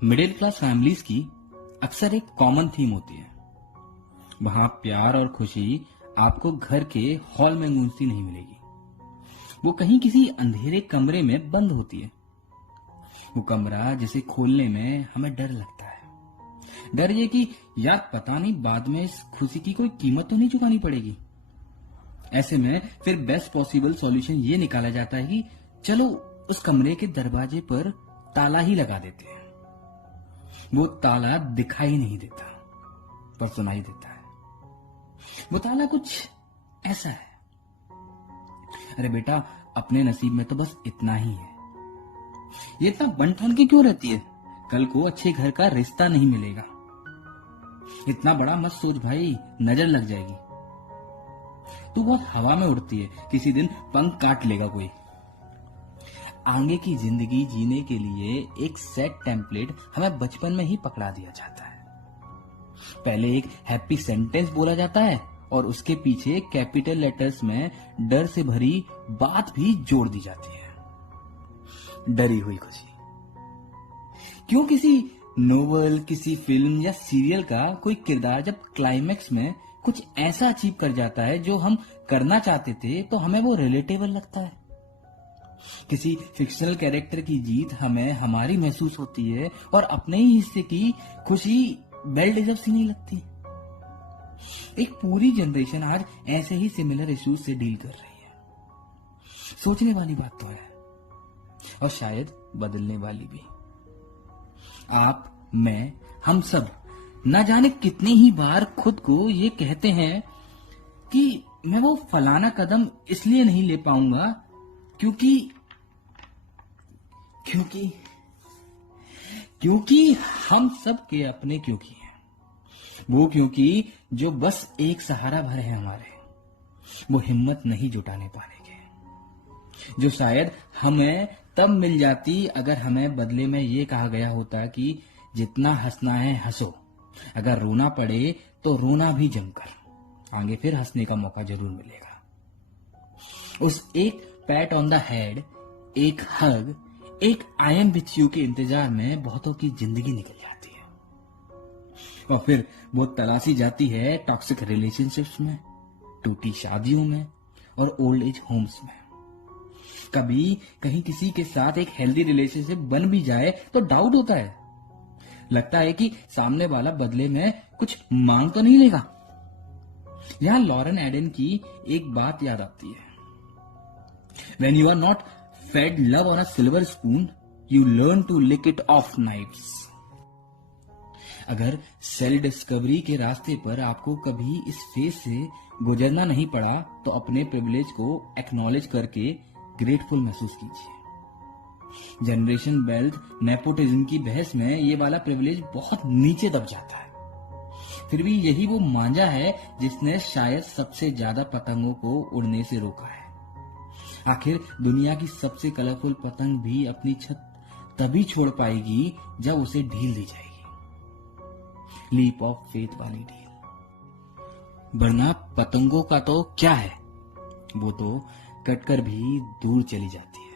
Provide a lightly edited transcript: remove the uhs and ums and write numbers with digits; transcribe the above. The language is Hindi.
मिडिल क्लास फैमिलीज की अक्सर एक कॉमन थीम होती है। वहां प्यार और खुशी आपको घर के हॉल में गूंजती नहीं मिलेगी। वो कहीं किसी अंधेरे कमरे में बंद होती है। वो कमरा जिसे खोलने में हमें डर लगता है। डर ये कि यार पता नहीं बाद में इस खुशी की कोई कीमत तो नहीं चुकानी पड़ेगी। ऐसे में फिर बेस्ट पॉसिबल सॉल्यूशन ये निकाला जाता है कि चलो उस कमरे के दरवाजे पर ताला ही लगा देते हैं। वो ताला दिखाई नहीं देता पर सुनाई देता है। वो ताला कुछ ऐसा है, अरे बेटा अपने नसीब में तो बस इतना ही है। ये इतना बन ठन के क्यों रहती है? कल को अच्छे घर का रिश्ता नहीं मिलेगा। इतना बड़ा मत सोच भाई, नजर लग जाएगी। तू बहुत हवा में उड़ती है, किसी दिन पंख काट लेगा कोई। आगे की जिंदगी जीने के लिए एक सेट टेम्पलेट हमें बचपन में ही पकड़ा दिया जाता है। पहले एक हैप्पी सेंटेंस बोला जाता है और उसके पीछे कैपिटल लेटर्स में डर से भरी बात भी जोड़ दी जाती है, डरी हुई खुशी। क्यों किसी नोवेल, किसी फिल्म या सीरियल का कोई किरदार जब क्लाइमेक्स में कुछ ऐसा अचीव कर जाता है जो हम करना चाहते थे तो हमें वो रिलेटेबल लगता है। किसी फिक्शनल कैरेक्टर की जीत हमें हमारी महसूस होती है और अपने ही हिस्से की खुशी वेल डिजर्व सी नहीं लगती। एक पूरी जनरेशन आज ऐसे ही सिमिलर इश्यूज से डील कर रही है। सोचने वाली बात तो है और शायद बदलने वाली भी। आप, मैं, हम सब न जाने कितनी ही बार खुद को ये कहते हैं कि मैं वो फलाना कदम इसलिए नहीं ले पाऊंगा क्योंकि क्योंकि क्योंकि हम सब के अपने क्योंकि हैं। वो क्योंकि जो बस एक सहारा भर है हमारे, वो हिम्मत नहीं जुटाने पाने के, जो शायद हमें तब मिल जाती अगर हमें बदले में ये कहा गया होता कि जितना हंसना है हंसो, अगर रोना पड़े तो रोना भी जमकर, आगे फिर हंसने का मौका जरूर मिलेगा। उस एक पैट ऑन द हेड, एक हग, एक आई एम विथ यू के इंतजार में बहुतों की जिंदगी निकल जाती है और फिर वो तलाशी जाती है टॉक्सिक रिलेशनशिप्स में, टूटी शादियों में और ओल्ड एज होम्स में। कभी कहीं किसी के साथ एक हेल्दी रिलेशनशिप बन भी जाए तो डाउट होता है, लगता है कि सामने वाला बदले में कुछ मांग तो नहीं लेगा। यहां लॉरेन एडन की एक बात याद आती है, When you are not fed love on a silver spoon, you learn to lick it off knives. अगर सेल्फ डिस्कवरी के रास्ते पर आपको कभी इस फेज से गुजरना नहीं पड़ा तो अपने प्रिविलेज को एक्नॉलेज करके ग्रेटफुल महसूस कीजिए। जनरेशन वेल्थ, नेपोटिज्म की बहस में ये वाला प्रिविलेज बहुत नीचे दब जाता है। फिर भी यही वो मांझा है जिसने शायद सबसे ज्यादा पतंगों को उड़ने से रोका है। आखिर दुनिया की सबसे कलरफुल पतंग भी अपनी छत तभी छोड़ पाएगी जब उसे ढील दी जाएगी, लीप ऑफ फेथ वाली ढील। वरना पतंगों का तो क्या है, वो तो कटकर भी दूर चली जाती है।